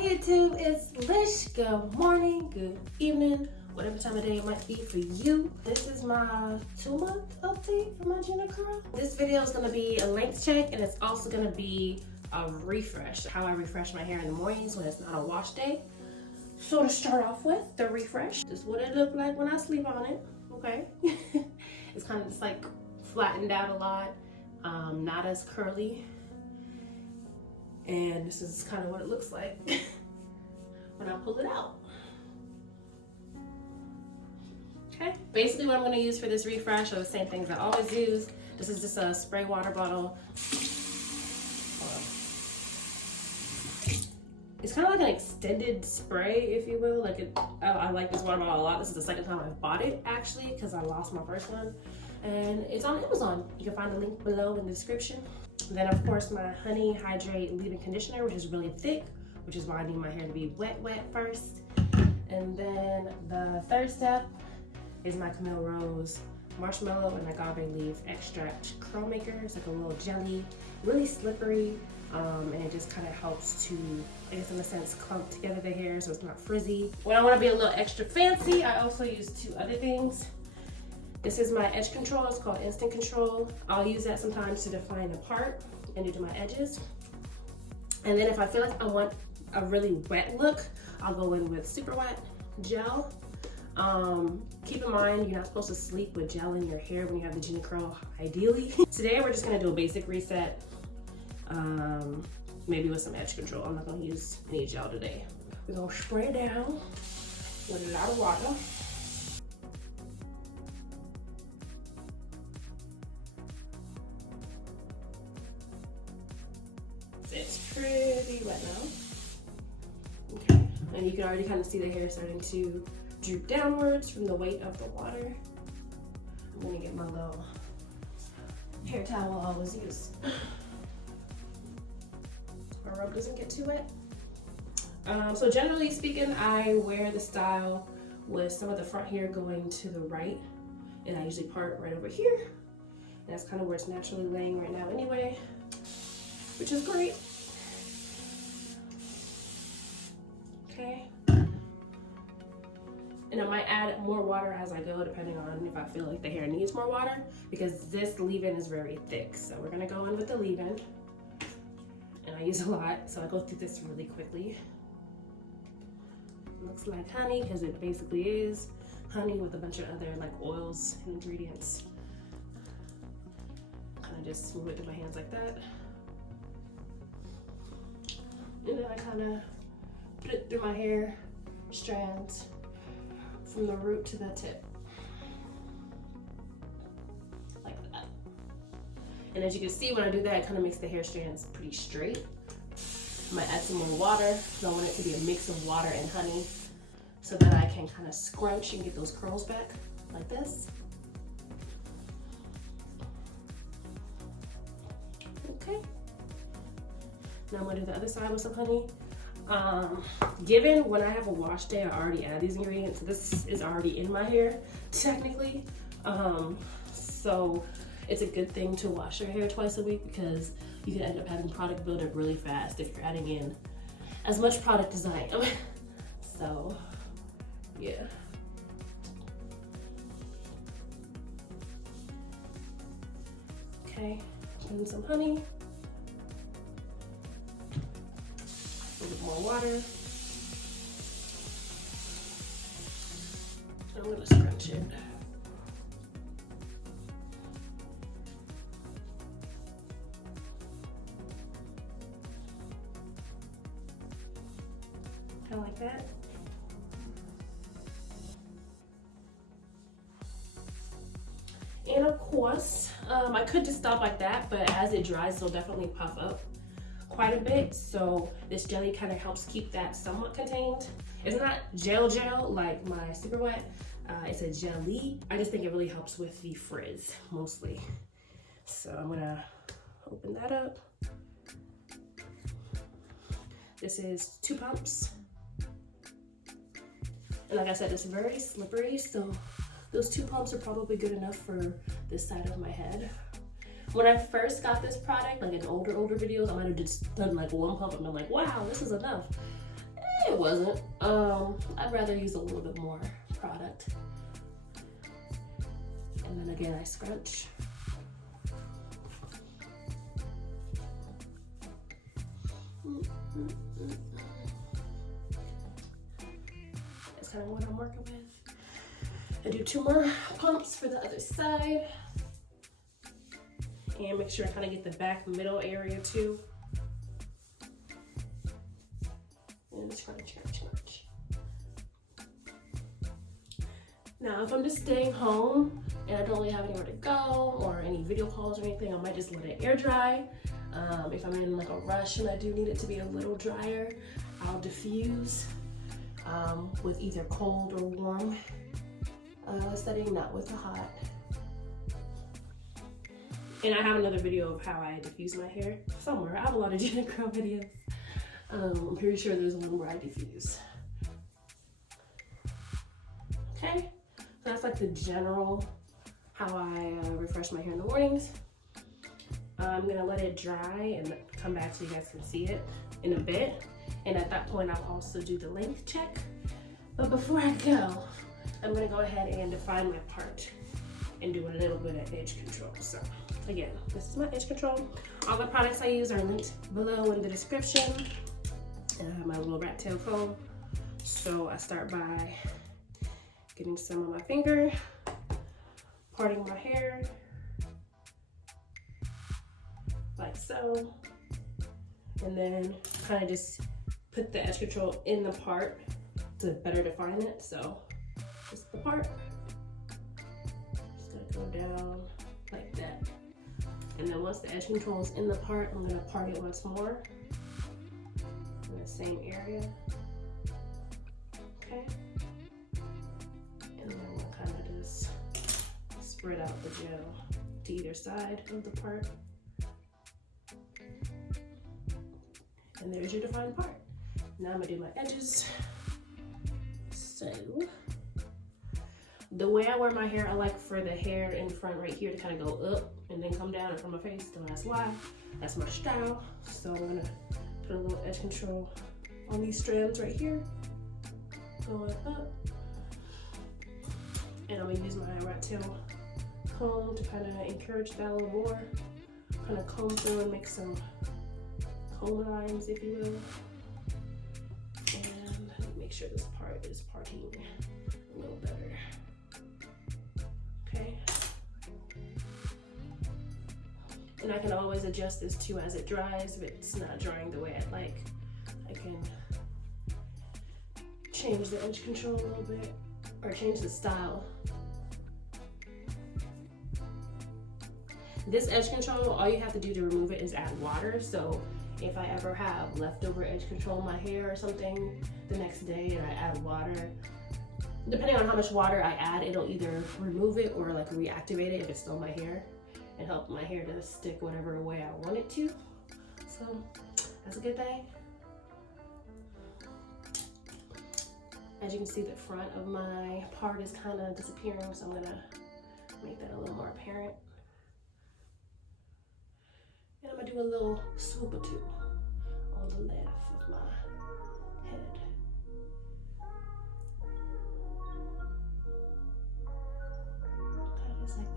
Hey YouTube, it's Lish. Good morning, good evening, whatever time of day it might be for you. This is my 2-month update for my Gina curl. This video is going to be a length check, and it's also going to be a refresh. How I refresh my hair in the mornings when it's not a wash day. So to start off with, the refresh. This is what it looked like when I sleep on it, okay? It's kind of just like flattened out a lot, not as curly. And this is kind of what it looks like when I pull it out. Okay, basically what I'm going to use for this refresh are the same things I always use. This is just a spray water bottle. It's kind of like an extended spray, if you will. Like I like this water bottle a lot. This is the second time I've bought it, actually, because I lost my first one. And it's on Amazon. You can find the link below in the description. Then of course my Honey Hydrate leave-in conditioner, which is really thick, which is why I need my hair to be wet first. And then the third step is my Camille Rose marshmallow and agave leaf extract curl maker. It's like a little jelly, really slippery, and it just kind of helps to, I guess in a sense, clump together the hair so it's not frizzy. When I want to be a little extra fancy, I also use two other things. This is my edge control. It's called Instant Control. I'll use that sometimes to define a part and do my edges. And then if I feel like I want a really wet look, I'll go in with super wet gel. Keep in mind, you're not supposed to sleep with gel in your hair when you have the Gina curl, ideally. Today, we're just gonna do a basic reset, maybe with some edge control. I'm not gonna use any gel today. We're gonna spray it down with a lot of water. It's pretty wet now. Okay, and you can already kind of see the hair starting to droop downwards from the weight of the water. I'm gonna get my little hair towel I always use. My rub doesn't get too wet. So generally speaking, I wear the style with some of the front hair going to the right, and I usually part right over here. And that's kind of where it's naturally laying right now anyway, which is great. Okay. And I might add more water as I go, depending on if I feel like the hair needs more water, because this leave-in is very thick. So we're gonna go in with the leave-in, and I use a lot, so I go through this really quickly. It looks like honey, because it basically is honey with a bunch of other like oils and ingredients. Kind of just move it through my hands like that. And then I kind of put it through my hair strands from the root to the tip. Like that. And as you can see, when I do that, it kind of makes the hair strands pretty straight. I'm gonna add some more water, because I want it to be a mix of water and honey, so that I can kind of scrunch and get those curls back like this. Okay. Now I'm gonna do the other side with some honey. Given when I have a wash day, I already add these ingredients. This is already in my hair, technically. So it's a good thing to wash your hair twice a week, because you can end up having product build up really fast if you're adding in as much product as I am. So, yeah. Okay, and some honey. A little bit more water. I'm gonna scrunch it. Kind of like that. And of course, I could just stop like that, but as it dries, it'll definitely puff up quite a bit, so this jelly kind of helps keep that somewhat contained. It's not gel like my super wet, it's a jelly. I just think it really helps with the frizz mostly. So I'm gonna open that up. This is 2 pumps, and like I said, it's very slippery, so those 2 pumps are probably good enough for this side of my head. When I first got this product, like in older videos, I might have just done like 1 pump and been like, wow, this is enough. It wasn't. I'd rather use a little bit more product. And then again, I scrunch. That's kind of what I'm working with. I do 2 more pumps for the other side. And make sure I kind of get the back middle area too. And scrunch, scrunch, scrunch. Now, if I'm just staying home and I don't really have anywhere to go or any video calls or anything, I might just let it air dry. If I'm in like a rush and I do need it to be a little drier, I'll diffuse with either cold or warm setting, not with the hot. And I have another video of how I diffuse my hair somewhere. I have a lot of Gina Girl videos. I'm pretty sure there's one where I diffuse. Okay, so that's like the general how I refresh my hair in the mornings. I'm gonna let it dry and come back so you guys can see it in a bit. And at that point, I'll also do the length check. But before I go, I'm gonna go ahead and define my part and do a little bit of edge control. So again, this is my edge control. All the products I use are linked below in the description. And I have my little rat tail comb. So I start by getting some on my finger, parting my hair, like so. And then kind of just put the edge control in the part to better define it. So just the part. Just gonna go down like that. And then once the edge control is in the part, I'm gonna part it once more in the same area. Okay. And then we'll kind of just spread out the gel to either side of the part. And there's your defined part. Now I'm gonna do my edges. So, the way I wear my hair, I like for the hair in front right here to kind of go up and then come down in front of my face. So that's why. That's my style. So I'm gonna put a little edge control on these strands right here, going up. And I'm gonna use my rat tail comb to kind of encourage that a little more. Kind of comb through and make some comb lines, if you will. And make sure this part is parting a little better. Okay. And I can always adjust this too as it dries. If it's not drying the way I'd like, I can change the edge control a little bit or change the style. This edge control, all you have to do to remove it is add water. So if I ever have leftover edge control in my hair or something the next day and I add water, depending on how much water I add, it'll either remove it or like reactivate it if it's still in my hair and help my hair to stick whatever way I want it to. So that's a good thing. As you can see, the front of my part is kind of disappearing, so I'm gonna make that a little more apparent. And I'm gonna do a little swoop or two on the left of my head. Kind of just like that.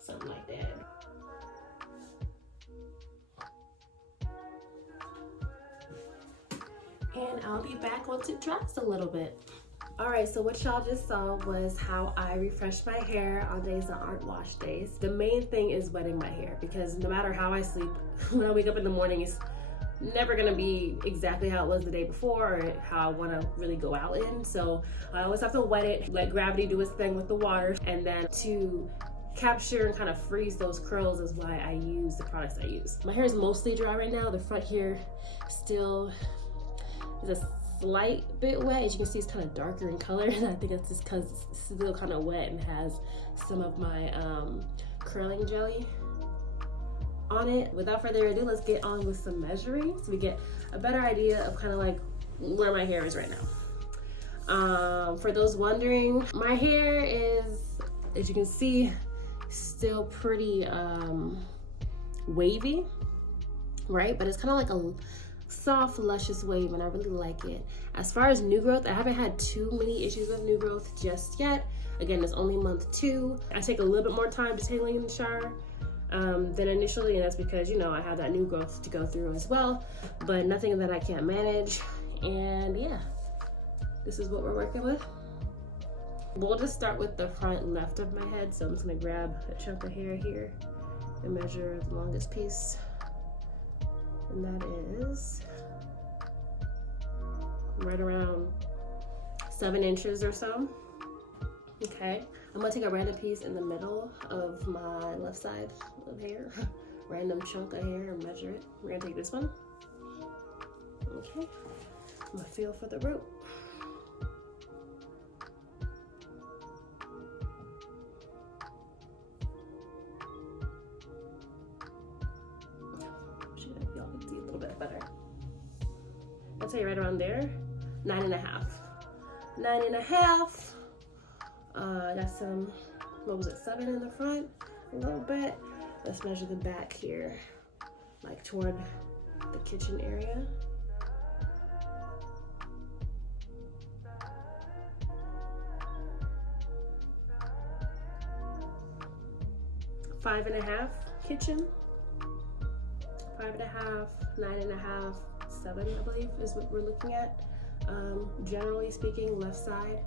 Something like that. And I'll be back once it dries a little bit. All right, so what y'all just saw was how I refresh my hair on days that aren't wash days. The main thing is wetting my hair, because no matter how I sleep, when I wake up in the morning, it's never gonna be exactly how it was the day before or how I wanna really go out in. So I always have to wet it, let gravity do its thing with the water, and then to capture and kind of freeze those curls is why I use the products I use. My hair is mostly dry right now. The front here still is a slight bit wet. As you can see, it's kind of darker in color, and I think that's just because it's still kind of wet and has some of my curling jelly on it. Without further ado, let's get on with some measuring. So we get a better idea of kind of like where my hair is right now. For those wondering, my hair is, as you can see, still pretty wavy, right? But it's kind of like a soft, luscious wave, and I really like it. As far as new growth, I haven't had too many issues with new growth just yet. Again, it's only month 2. I take a little bit more time detailing in the shower than initially, and that's because, you know, I have that new growth to go through as well, but nothing that I can't manage. And yeah, this is what we're working with. We'll just start with the front left of my head. So I'm just gonna grab a chunk of hair here and measure the longest piece. And that is right around 7 inches or so. Okay, I'm gonna take a random piece in the middle of my left side of hair, random chunk of hair, and measure it. We're gonna take this one. Okay, I'm gonna feel for the root. Y'all can see a little bit better. I'll tell you right around there, 9.5. 9.5. Got some, what was it, 7 in the front, a little bit. Let's measure the back here, like toward the kitchen area. Five and a half kitchen. 5.5, 9.5, 7, I believe is what we're looking at. Generally speaking, left side.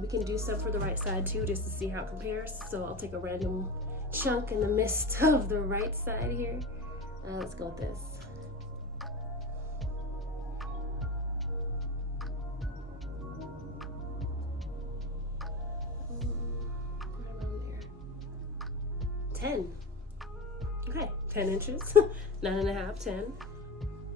We can do some for the right side too, just to see how it compares. So I'll take a random chunk in the midst of the right side here. Let's go with this. Right around there. 10. Okay, 10 inches. 9.5, 10.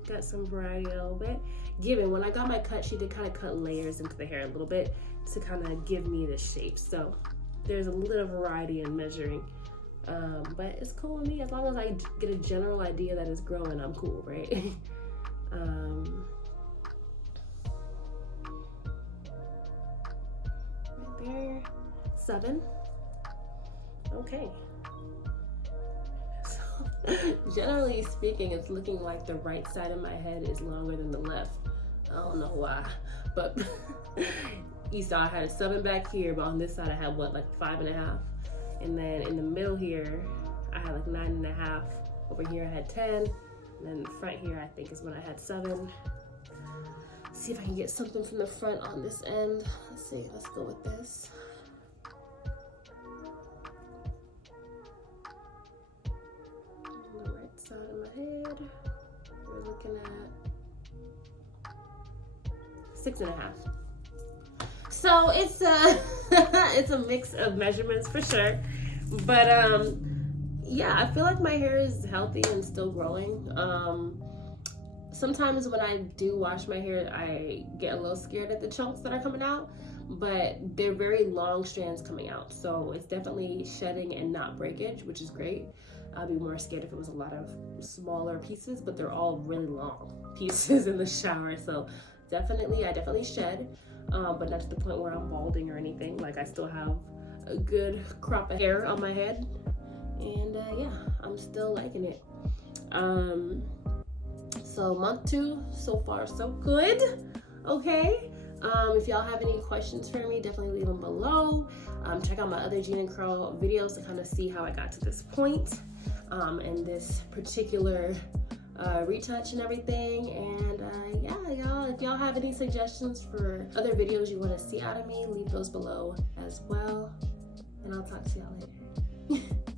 Got some variety a little bit. Given when I got my cut, she did kind of cut layers into the hair a little bit to kind of give me the shape. So there's a little variety in measuring, but it's cool with me as long as I get a general idea that it's growing. I'm cool, right? Right there, 7. Okay. Generally speaking, it's looking like the right side of my head is longer than the left. I don't know why, but you saw I had a 7 back here, but on this side I had what, like 5.5, and then in the middle here I had like 9.5. Over here I had 10, and then the front here I think is when I had 7. Let's see if I can get something from the front on this end. Let's see, let's go with this. Side of my head, we're looking at 6.5. So it's a it's a mix of measurements for sure, but yeah, I feel like my hair is healthy and still growing. Sometimes when I do wash my hair, I get a little scared at the chunks that are coming out, but they're very long strands coming out, so it's definitely shedding and not breakage, which is great. I'd be more scared if it was a lot of smaller pieces, but they're all really long pieces in the shower. So I definitely shed, but not to the point where I'm balding or anything. Like I still have a good crop of hair on my head, and yeah, I'm still liking it. So month 2, so far so good. Okay. If y'all have any questions for me, definitely leave them below. Check out my other Gina curl videos to kind of see how I got to this point. And this particular retouch and everything. And yeah, y'all, if y'all have any suggestions for other videos you want to see out of me, leave those below as well. And I'll talk to y'all later.